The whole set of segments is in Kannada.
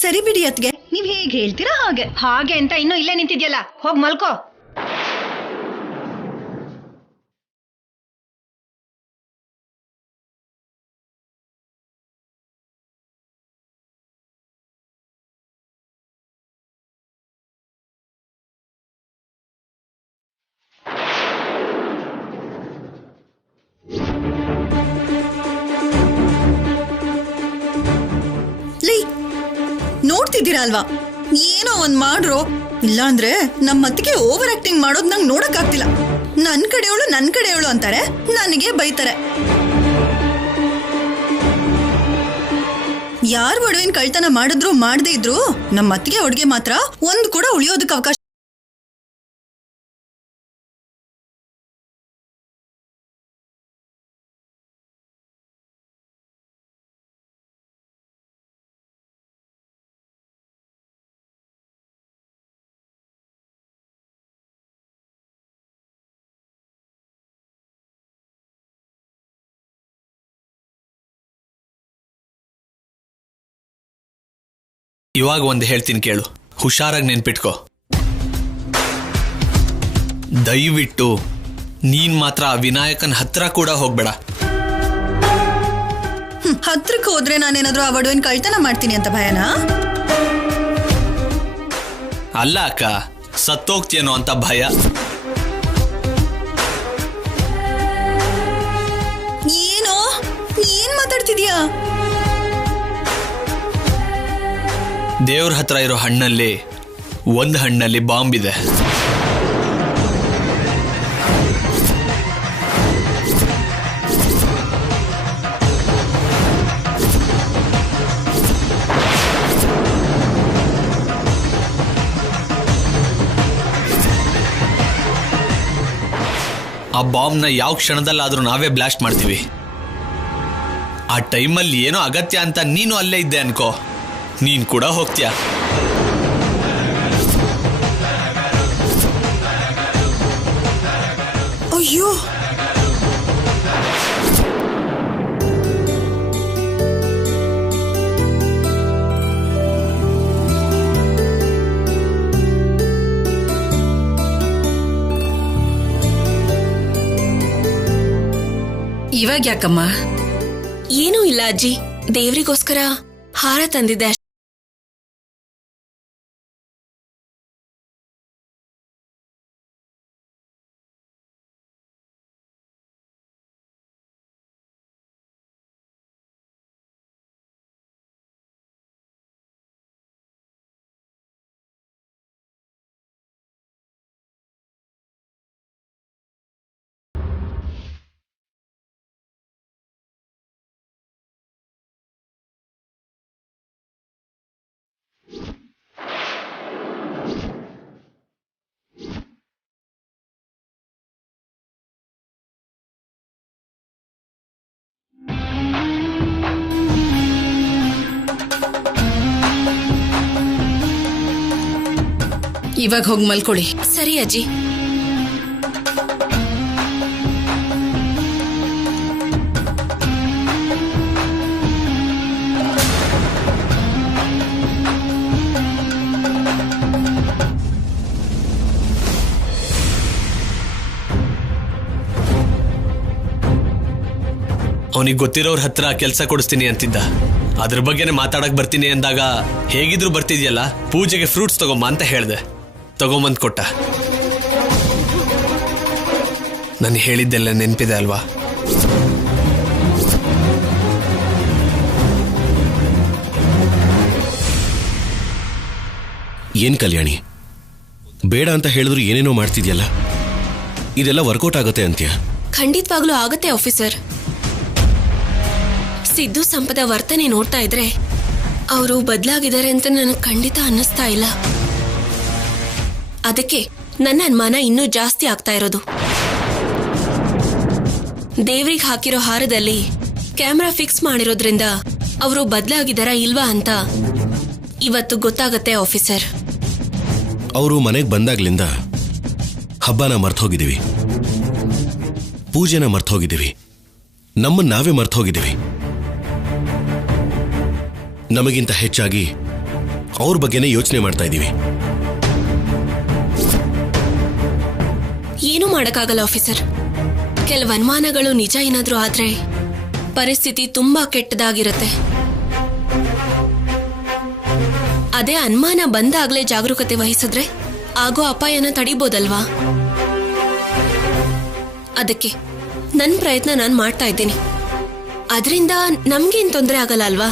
ಸರಿ ಬಿಡಿ ಅತ್ಗೆ, ನೀವ್ ಹೇಗೆ ಹೇಳ್ತೀರಾ ಹಾಗೆ. ಹಾಗೆ ಅಂತ ಇನ್ನೂ ಇಲ್ಲೇ ನಿಂತಿದ್ಯಲ್ಲ, ಹೋಗ್ ಮಲ್ಕೋ. ನೋಡ್ತಿದ್ದೀರಾ ಅಲ್ವಾ, ಏನೋ ಒಂದ್ ಮಾಡ್ರೋ. ಇಲ್ಲಾಂದ್ರೆ ನಮ್ಮ ಅತ್ತಿಗೆ ಓವರ್ ಆಕ್ಟಿಂಗ್ ಮಾಡೋದ್ ನಂಗೆ ನೋಡಕ್ ಆಗ್ತಿಲ್ಲ. ನನ್ ಕಡೆಯವಳು ಅಂತಾರೆ, ನನಗೆ ಬೈತಾರೆ. ಯಾರ್ ಒಡವೆನ್ ಕಳ್ತನ ಮಾಡಿದ್ರು ಮಾಡದೇ ಇದ್ರು ನಮ್ಮ ಅತ್ತಿಗೆ ಒಡಗೆ ಮಾತ್ರ ಒಂದ್ ಕೂಡ ಉಳಿಯೋದಕ್ಕೆ ಅವಕಾಶ. ಇವಾಗ ಒಂದು ಹೇಳ್ತೀನಿ ಕೇಳು, ಹುಷಾರಾಗಿ ನೆನ್ಪಿಟ್ಕೋ. ದಯವಿಟ್ಟು ನೀನ್ ಮಾತ್ರ ಆ ವಿನಾಯಕನ್ ಹತ್ರ ಕೂಡ ಹೋಗ್ಬೇಡ. ಹತ್ರಕ್ಕೆ ಹೋದ್ರೆ ನಾನೇನಾದ್ರೂ ಆ ಒಡವೆನ್ ಕಳ್ತನ ಮಾಡ್ತೀನಿ ಅಂತ ಭಯನಾ? ಅಲ್ಲ ಅಕ್ಕ, ಸತ್ತೋಗ್ತೀಯನೋ ಅಂತ ಭಯ. ಏನೋ ಏನ್ ಮಾತಾಡ್ತಿದ್ಯಾ? ದೇವ್ರ ಹತ್ರ ಇರೋ ಹಣ್ಣಲ್ಲಿ ಒಂದು ಹಣ್ಣಲ್ಲಿ ಬಾಂಬ್ ಇದೆ. ಆ ಬಾಂಬ್ನ ಯಾವ ಕ್ಷಣದಲ್ಲಾದ್ರೂ ನಾವೇ ಬ್ಲಾಸ್ಟ್ ಮಾಡ್ತೀವಿ. ಆ ಟೈಮಲ್ಲಿ ಏನೋ ಅಗತ್ಯ ಅಂತ ನೀನು ಅಲ್ಲೇ ಇದ್ದೆ ಅನ್ಕೋ, ನೀನ್ ಕೂಡ ಹೋಗ್ತೀಯ. ಅಯ್ಯೋ, ಇವಾಗ ಯಾಕಮ್ಮ? ಏನೂ ಇಲ್ಲ ಅಜ್ಜಿ, ದೇವ್ರಿಗೋಸ್ಕರ ಹಾರ ತಂದಿದ್ದೆ. ಇವಾಗ ಹೋಗಿ ಮಲ್ಕೊಳ್ಳಿ. ಸರಿ ಅಜ್ಜಿ. ಅವನಿಗೆ ಗೊತ್ತಿರೋರ್ ಹತ್ರ ಕೆಲಸ ಕೊಡಿಸ್ತೀನಿ ಅಂತಿದ್ದ. ಅದ್ರ ಬಗ್ಗೆನೇ ಮಾತಾಡಕ್ ಬರ್ತೀನಿ ಅಂದಾಗ ಹೇಗಿದ್ರು ಬರ್ತಿದ್ಯಲ್ಲ, ಪೂಜೆಗೆ ಫ್ರೂಟ್ಸ್ ತಗೊಂಬ ಅಂತ ಹೇಳ್ದೆ. ತಗೊಂಬಂದ್ ಕೊಟ್ಟ. ನಾನು ಹೇಳಿದ್ದೆಲ್ಲ ನೆನಪಿದೆ ಅಲ್ವಾ? ಏನ್ ಕಲ್ಯಾಣಿ, ಬೇಡ ಅಂತ ಹೇಳಿದ್ರು ಏನೇನೋ ಮಾಡ್ತಿದ್ಯಲ್ಲ, ಇದೆಲ್ಲ ವರ್ಕೌಟ್ ಆಗತ್ತೆ ಅಂತ್ಯ? ಖಂಡಿತವಾಗ್ಲೂ ಆಗತ್ತೆ ಆಫೀಸರ್. ಸಿದ್ದು ಸಂಪದ ವರ್ತನೆ ನೋಡ್ತಾ ಇದ್ರೆ ಅವರು ಬದಲಾಗಿದ್ದಾರೆ ಅಂತ ನನಗೆ ಖಂಡಿತ ಅನ್ನಿಸ್ತಾ ಇಲ್ಲ. ಅದಕ್ಕೆ ನನ್ನ ಅನುಮಾನ ಇನ್ನೂ ಜಾಸ್ತಿ ಆಗ್ತಾ ಇರೋದು. ದೇವ್ರಿಗೆ ಹಾಕಿರೋ ಹಾರದಲ್ಲಿ ಕ್ಯಾಮ್ರಾ ಫಿಕ್ಸ್ ಮಾಡಿರೋದ್ರಿಂದ ಅವರು ಬದಲಾಗಿದ್ದಾರಾ ಇಲ್ವಾ ಅಂತ ಇವತ್ತು ಗೊತ್ತಾಗತ್ತೆ ಆಫೀಸರ್. ಅವರು ಮನೆಗೆ ಬಂದಾಗ್ಲಿಂದ ಹಬ್ಬನ ಮರ್ತೋಗಿದ್ದೀವಿ, ಪೂಜೆನ ಮರ್ತೋಗಿದ್ದೀವಿ, ನಮ್ಮನ್ನ ನಾವೇ ಮರ್ತೋಗಿದ್ದೀವಿ. ನಮಗಿಂತ ಹೆಚ್ಚಾಗಿ ಅವ್ರ ಬಗ್ಗೆನೇ ಯೋಚನೆ ಮಾಡ್ತಾ ಇದ್ದೀವಿ. ಏನೂ ಮಾಡಕ್ಕಾಗಲ್ಲ ಆಫೀಸರ್. ಕೆಲವು ಅನುಮಾನಗಳು ನಿಜ ಏನಾದ್ರೂ ಆದ್ರೆ ಪರಿಸ್ಥಿತಿ ತುಂಬಾ ಕೆಟ್ಟದಾಗಿರುತ್ತೆ. ಅದೇ ಅನುಮಾನ ಬಂದಾಗ್ಲೇ ಜಾಗರೂಕತೆ ವಹಿಸಿದ್ರೆ ಆಗೋ ಅಪಾಯನ ತಡಿಬೋದಲ್ವಾ? ಅದಕ್ಕೆ ನನ್ನ ಪ್ರಯತ್ನ ನಾನು ಮಾಡ್ತಾ ಇದ್ದೀನಿ. ಅದರಿಂದ ನಮ್ಗೇನ್ ತೊಂದರೆ ಆಗಲ್ಲ ಅಲ್ವಾ?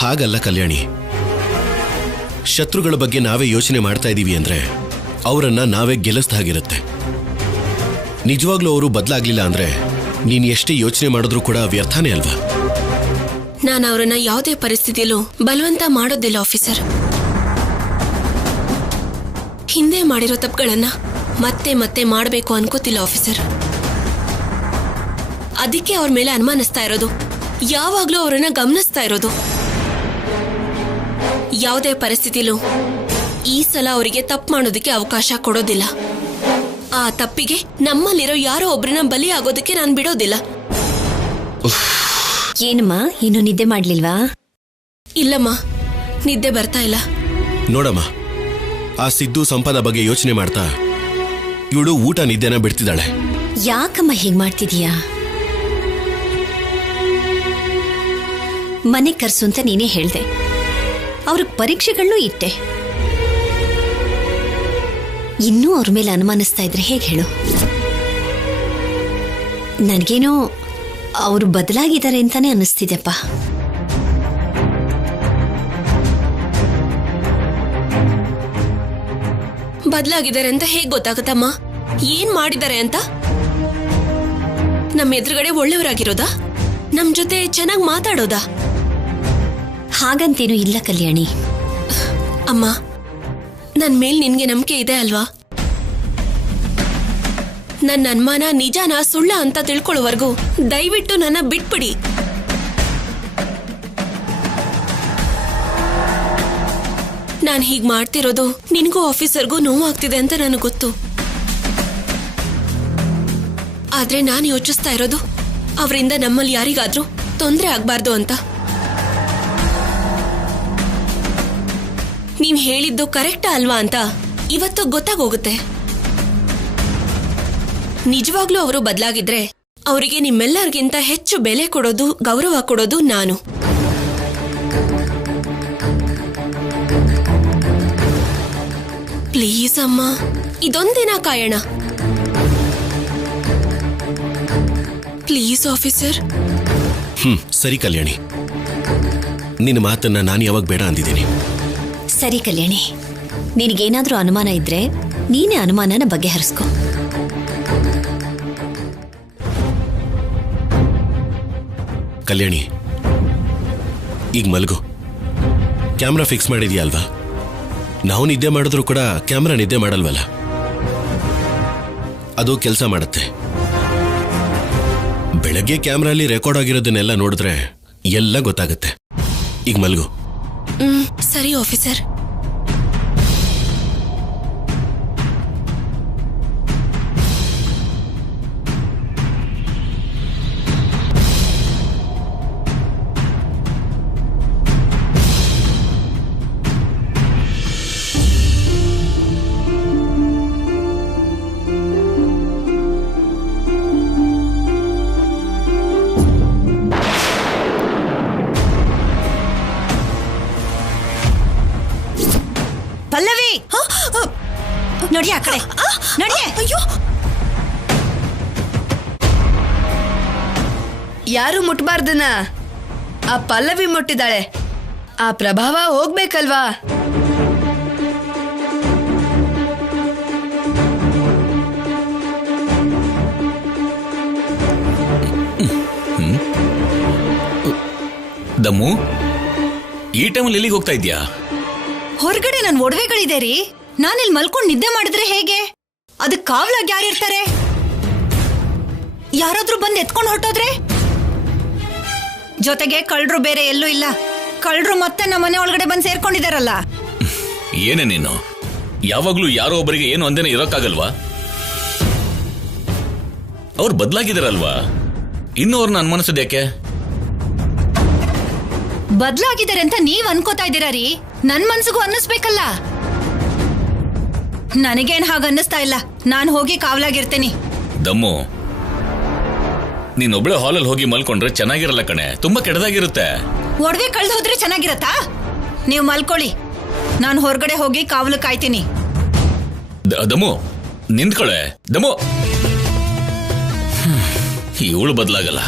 ಹಾಗಲ್ಲ ಕಲ್ಯಾಣಿ, ಶತ್ರುಗಳ ಬಗ್ಗೆ ನಾವೇ ಯೋಚನೆ ಮಾಡ್ತಾ ಇದ್ದೀವಿ ಅಂದ್ರೆ ಅವರನ್ನ ನಾವೇ ಗೆಲ್ಲಿಸ್ದಾಗಿರುತ್ತೆ. ನಿಜವಾಗ್ಲೂ ಅವರು ಬದಲಾಗ್ಲಿಲ್ಲ ಅಂದ್ರೆ ನೀನ್ ಎಷ್ಟೇ ಯೋಚನೆ ಮಾಡಿದ್ರೂ ಕೂಡ ವ್ಯರ್ಥಾನೇ ಅಲ್ವಾ? ನಾನು ಅವರನ್ನ ಯಾವುದೇ ಪರಿಸ್ಥಿತಿಯಲ್ಲೂ ಬಲವಂತ ಮಾಡೋದಿಲ್ಲ ಆಫೀಸರ್. ಹಿಂದೆ ಮಾಡಿರೋ ತಪ್ಪುಗಳನ್ನ ಮತ್ತೆ ಮತ್ತೆ ಮಾಡಬೇಕು ಅನ್ಕೋತಿಲ್ಲ ಆಫೀಸರ್. ಅದಕ್ಕೆ ಅವ್ರ ಮೇಲೆ ಅನುಮಾನಿಸ್ತಾ ಇರೋದು, ಯಾವಾಗ್ಲೂ ಅವರನ್ನ ಗಮನಿಸ್ತಾ ಇರೋದು. ಯಾವುದೇ ಪರಿಸ್ಥಿತಿಲೂ ಈ ಸಲ ಅವರಿಗೆ ತಪ್ಪು ಮಾಡೋದಕ್ಕೆ ಅವಕಾಶ ಕೊಡೋದಿಲ್ಲ. ಆ ತಪ್ಪಿಗೆ ನಮ್ಮಲ್ಲಿರೋ ಯಾರೋ ಒಬ್ರನ್ನ ಬಲಿ ಆಗೋದಕ್ಕೆ ನಾನು ಬಿಡೋದಿಲ್ಲ. ಏನಮ್ಮ, ಇನ್ನು ನಿದ್ದೆ ಮಾಡ್ಲಿಲ್ವಾ? ಇಲ್ಲಮ್ಮ, ನಿದ್ದೆ ಬರ್ತಾ ಇಲ್ಲ. ನೋಡಮ್ಮ, ಆ ಸಿದ್ದು ಸಂಪದ ಬಗ್ಗೆ ಯೋಚನೆ ಮಾಡ್ತಾ ಇವಳು ಊಟ ನಿದ್ದೆನ ಬಿಡ್ತಿದ್ದಾಳೆ. ಯಾಕಮ್ಮ ಹೀಗ್ ಮಾಡ್ತಿದೀಯಾ? ಮನೆ ಕರ್ಸು ಅಂತ ನೀನೇ ಹೇಳ್ದೆ. ಅವ್ರಿಗೆ ಪರೀಕ್ಷೆಗಳನ್ನೂ ಇಟ್ಟೆ. ಇನ್ನೂ ಅವ್ರ ಮೇಲೆ ಅನುಮಾನಿಸ್ತಾ ಇದ್ರೆ ಹೇಗೆ ಹೇಳು? ನನಗೇನೋ ಅವರು ಬದಲಾಗಿದ್ದಾರೆ ಅಂತಾನೆ ಅನ್ನಿಸ್ತಿದೆಪ್ಪ. ಬದಲಾಗಿದ್ದಾರೆ ಅಂತ ಹೇಗ್ ಗೊತ್ತಾಗತ್ತಮ್ಮ? ಏನ್ ಮಾಡಿದ್ದಾರೆ ಅಂತ? ನಮ್ಮ ಎದುರುಗಡೆ ಒಳ್ಳೆಯವರಾಗಿರೋದಾ? ನಮ್ ಜೊತೆ ಚೆನ್ನಾಗಿ ಮಾತಾಡೋದಾ? ಹಾಗಂತೇನು ಇಲ್ಲ ಕಲ್ಯಾಣಿ. ಅಮ್ಮ, ನನ್ ಮೇಲ್ ನಿನ್ಗೆ ನಂಬಿಕೆ ಇದೆ ಅಲ್ವಾ? ನನ್ನ ಅನುಮಾನ ನಿಜಾನ ಸುಳ್ಳ ಅಂತ ತಿಳ್ಕೊಳ್ಳೋವರೆಗೂ ದಯವಿಟ್ಟು ನನ್ನ ಬಿಟ್ಬಿಡಿ. ನಾನು ಹೀಗ್ ಮಾಡ್ತಿರೋದು ನಿನಗೂ ಆಫೀಸರ್ಗೂ ನೋವಾಗ್ತಿದೆ ಅಂತ ನನಗೆ ಗೊತ್ತು. ಆದ್ರೆ ನಾನು ಯೋಚಿಸ್ತಾ ಇರೋದು ಅವರಿಂದ ನಮ್ಮಲ್ಲಿ ಯಾರಿಗಾದ್ರೂ ತೊಂದರೆ ಆಗ್ಬಾರ್ದು ಅಂತ. ನೀವ್ ಹೇಳಿದ್ದು ಕರೆಕ್ಟಾ ಅಲ್ವಾ ಅಂತ ಇವತ್ತು ಗೊತ್ತಾಗೋಗುತ್ತೆ. ನಿಜವಾಗ್ಲೂ ಅವರು ಬದಲಾಗಿದ್ರೆ ಅವರಿಗೆ ನಿಮ್ಮೆಲ್ಲರಿಗಿಂತ ಹೆಚ್ಚು ಬೆಲೆ ಕೊಡೋದು, ಗೌರವ ಕೊಡೋದು ನಾನು. ಪ್ಲೀಸ್ ಅಮ್ಮ, ಇದೊಂದಿನ ಕಾಯೋಣ. Please officer. ಸರಿ ಕಲ್ಯಾಣಿ, ನಿನ್ನ ಮಾತನ್ನ ನಾನು ಯಾವಾಗ ಬೇಡ ಅಂದಿದ್ದೀನಿ. ಸರಿ ಕಲ್ಯಾಣಿ, ನಿನಗೇನಾದ್ರೂ ಅನುಮಾನ ಇದ್ರೆ ನೀನೇ ಅನುಮಾನನ ಬಗೆಹರಿಸ್ಕೊ. ಕಲ್ಯಾಣಿ, ಈಗ ಮಲ್ಗು. ಕ್ಯಾಮ್ರಾ ಫಿಕ್ಸ್ ಮಾಡಿದ್ಯಾ ಅಲ್ವಾ? ನಾವು ನಿದ್ದೆ ಮಾಡಿದ್ರು ಕೂಡ ಕ್ಯಾಮ್ರಾ ನಿದ್ದೆ ಮಾಡಲ್ವಲ್ಲ, ಅದು ಕೆಲಸ ಮಾಡುತ್ತೆ. ಬೆಳಗ್ಗೆ ಕ್ಯಾಮ್ರಾಲಿ ರೆಕಾರ್ಡ್ ಆಗಿರೋದನ್ನೆಲ್ಲ ನೋಡಿದ್ರೆ ಎಲ್ಲ ಗೊತ್ತಾಗುತ್ತೆ. ಈಗ ಮಲ್ಗು. ಸರಿ ಆಫೀಸರ್. ಪಲ್ಲವಿ, ನೋಡಿ ಆ ಕಡೆ ನೋಡಿ. ಅಯ್ಯೋ, ಯಾರು ಮುಟ್ಬಾರ್ದನ. ಆ ಪಲ್ಲವಿ ಮುಟ್ಟಿದಾಳೆ. ಆ ಪ್ರಭಾವ ಹೋಗ್ಬೇಕಲ್ವಾ? ದಮ್ಮು, ಈ ಟೈಮಲ್ಲಿ ಎಲ್ಲಿಗೆ ಹೋಗ್ತಾ ಇದ್ಯಾ? ಹೊರಗಡೆ ನನ್ ಒಡವೆಗಳಿದೆ ರೀ. ನಾನಿಲ್ಲಿ ಮಲ್ಕೊಂಡು ನಿದ್ದೆ ಮಾಡಿದ್ರೆ ಹೇಗೆ? ಅದಕ್ಕೆ ಕಾವಲಾಗಿ ಯಾರಿರ್ತಾರೆ? ಯಾರಾದ್ರೂ ಬಂದು ಎತ್ಕೊಂಡು ಹೊರಟೋದ್ರೆ? ಜೊತೆಗೆ ಕಳ್ಳರು ಬೇರೆ ಎಲ್ಲೂ ಇಲ್ಲ. ಕಳ್ಳರು ಮತ್ತೆ ನಮ್ಮ ಮನೆ ಒಳಗಡೆ ಬಂದು ಸೇರ್ಕೊಂಡಿದಾರಲ್ಲ. ಏನೇ ನೀನು? ಯಾವಾಗ್ಲೂ ಯಾರೋ ಒಬ್ಬರಿಗೆ ಏನು ಅಂದೇನೆ ಇರೋಕ್ಕಾಗಲ್ವಾ? ಅವ್ರು ಬದಲಾಗಿದಾರಲ್ವಾ, ಇನ್ನು ಅವ್ರನ್ನ ಅನುಮಾನಿಸೋದ್ಯಾಕೆ? ಬದಲಾಗಿದ್ದಾರೆ ಅಂತ ನೀವ್ ಅನ್ಕೋತಾ ಇದ್ದೀರಾ ರೀ. ನನ್ ಮನ್ಸಿಗೂ ಅನ್ನಿಸ್ಬೇಕಲ್ಲ. ನನಗೇನ್ ಹಾಗ ಅನ್ನಿಸ್ತಾ ಇಲ್ಲ. ನಾನ್ ಹೋಗಿ ಕಾವಲಾಗಿರ್ತೇನೆ. ದಮ್ಮು, ನೀನೊಬ್ಳೆ ಹಾಲಲ್ಲಿ ಹೋಗಿ ಮಲ್ಕೊಂಡ್ರೆ ಚೆನ್ನಾಗಿರಲ್ಲ ಕಣೆ, ತುಂಬಾ ಕೆಟ್ಟದಾಗಿರುತ್ತೆ. ಒಡವೆ ಕಳ್ದು ಹೋದ್ರೆ ಚೆನ್ನಾಗಿರತ್ತಾ? ನೀವು ಮಲ್ಕೊಳ್ಳಿ, ನಾನು ಹೊರಗಡೆ ಹೋಗಿ ಕಾವಲು ಕಾಯ್ತೀನಿ. ದಮ್ಮು ನಿಂತ್ಕೊಳೆ. ದಮ್ಮು, ಇವಳು ಬದಲಾಗಲ್ಲ.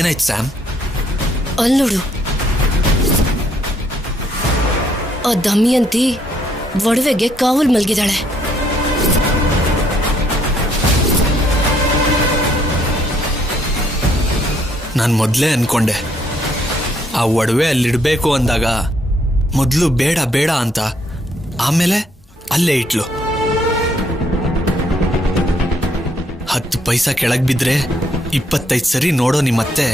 ಏನಾಯ್ತು ಸ್ಯಾಮ್? ಅಲ್ಲೋಡು, ಆ ದಮಯಂತಿ ಒಡವೆಗೆ ಕಾವಲ್ ಮಲ್ಗಿದಾಳೆ. ನಾನು ಮೊದಲೇ ಅನ್ಕೊಂಡೆ ಆ ಒಡವೆ ಅಲ್ಲಿಡ್ಬೇಕು ಅಂದಾಗ ಮೊದಲು ಬೇಡ ಬೇಡ ಅಂತ, ಆಮೇಲೆ ಅಲ್ಲೇ ಇಟ್ಲು. 10 ಪೈಸಾ ಕೆಳಗೆ ಬಿದ್ರೆ 25 ಸರಿ ನೋಡೋ ನಿಮ್ಮತ್ತೆ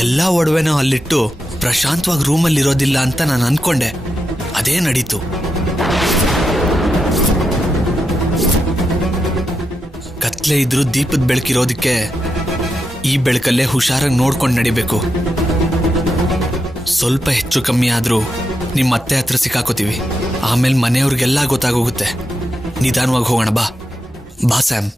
ಎಲ್ಲಾ ಒಡವೆನೂ ಅಲ್ಲಿಟ್ಟು ಪ್ರಶಾಂತವಾಗಿ ರೂಮಲ್ಲಿ ಇರೋದಿಲ್ಲ ಅಂತ ನಾನು ಅನ್ಕೊಂಡೆ. ಅದೇ ನಡೀತು. ಕತ್ಲೆ ಇದ್ರೂ ದೀಪದ ಬೆಳಕಿರೋದಕ್ಕೆ ಈ ಬೆಳಕಲ್ಲೇ ಹುಷಾರಾಗಿ ನೋಡ್ಕೊಂಡು ನಡಿಬೇಕು. ಸ್ವಲ್ಪ ಹೆಚ್ಚು ಕಮ್ಮಿ ಆದ್ರೂ ನಿಮ್ಮ ಅತ್ತೆ ಹತ್ರ ಸಿಕ್ಕಾಕೋತೀವಿ. ಆಮೇಲೆ ಮನೆಯವ್ರಿಗೆಲ್ಲ ಗೊತ್ತಾಗೋಗುತ್ತೆ. ನಿಧಾನವಾಗಿ ಹೋಗೋಣ ಬಾ. ಬಾ ಸ್ಯಾಮ್.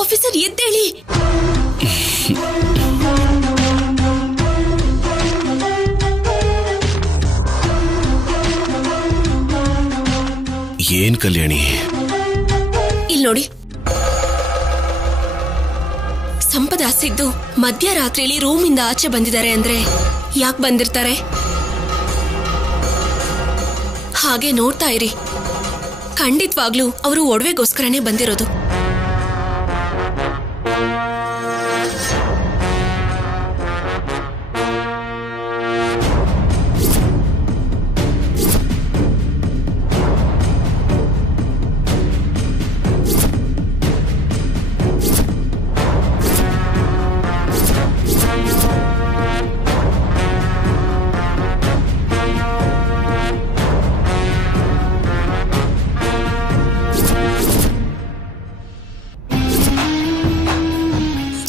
ಆಫೀಸರ್ ಎದ್ದೇಳಿ. ಏನ್ ಕಲ್ಯಾಣಿ? ಇಲ್ಲಿ ನೋಡಿ, ಸಂಪದಾಸಿದ್ದು ಮಧ್ಯರಾತ್ರಿಲಿ ರೂಮಿಂದ ಆಚೆ ಬಂದಿದ್ದಾರೆ ಅಂದ್ರೆ ಯಾಕೆ ಬಂದಿರ್ತಾರೆ? ಹಾಗೆ ನೋಡ್ತಾ ಇರಿ, ಖಂಡಿತವಾಗ್ಲೂ ಅವರು ಒಡವೆಗೋಸ್ಕರನೇ ಬಂದಿರೋದು.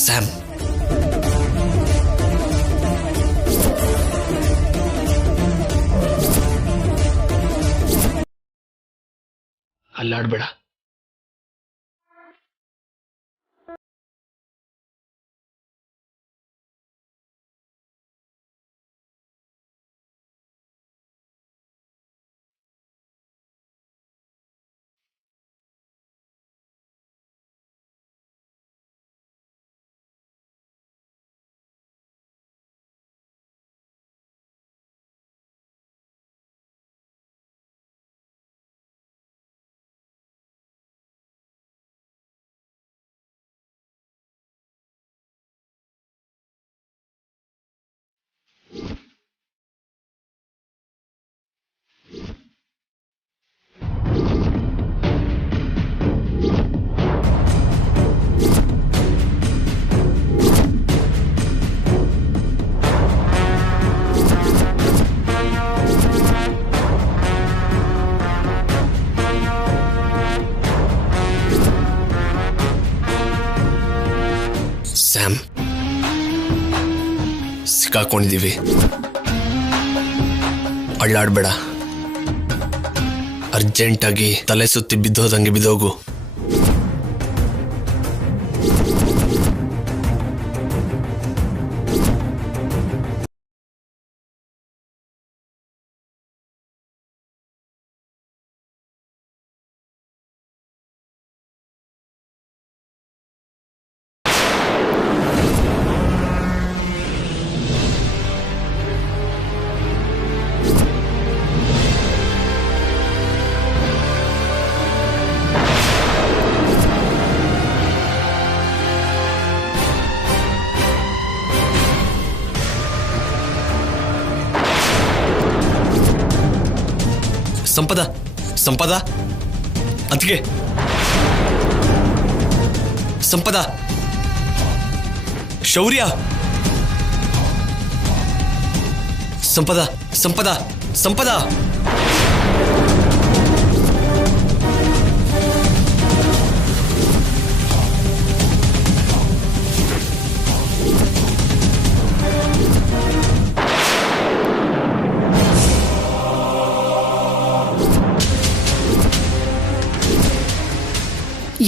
ಸ್ಯಾಮ್, ಅಲ್ಲಾಡ್ಬೇಡ. ಸ್ಯಾಮ್, ಸಿಕ್ಕಾಕೊಂಡಿದ್ದೀವಿ. ಅಳ್ಳಾಡ್ಬೇಡ. ಅರ್ಜೆಂಟಾಗಿ ತಲೆ ಸುತ್ತಿ ಬಿದ್ದೋದಂಗೆ ಬಿದ್ದೋಗು. ಸಂಪದ, ಸಂಪದ, ಅದ್ಗೆ ಸಂಪದ, ಶೌರ್ಯ, ಸಂಪದ, ಸಂಪದ, ಸಂಪದ.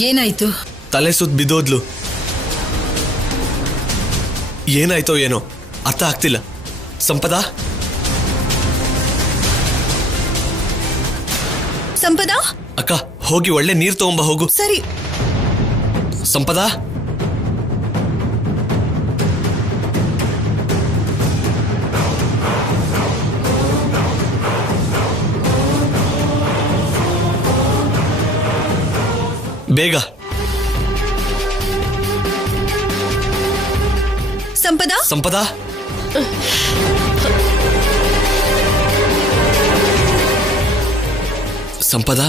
ಏನಾಯ್ತು? ತಲೆ ಸುತ್ತ ಬಿದ್ದೋದ್ಲು. ಏನಾಯ್ತೋ ಏನೋ ಅರ್ಥ ಆಗ್ತಿಲ್ಲ. ಸಂಪದ, ಸಂಪದ, ಅಕ್ಕ ಹೋಗಿ ಒಳ್ಳೆ ನೀರ್ ತಗೊಂಬ ಹೋಗು. ಸರಿ. ಸಂಪದ, ಬೇಗ. ಸಂಪದ, ಸಂಪದ, ಸಂಪದ.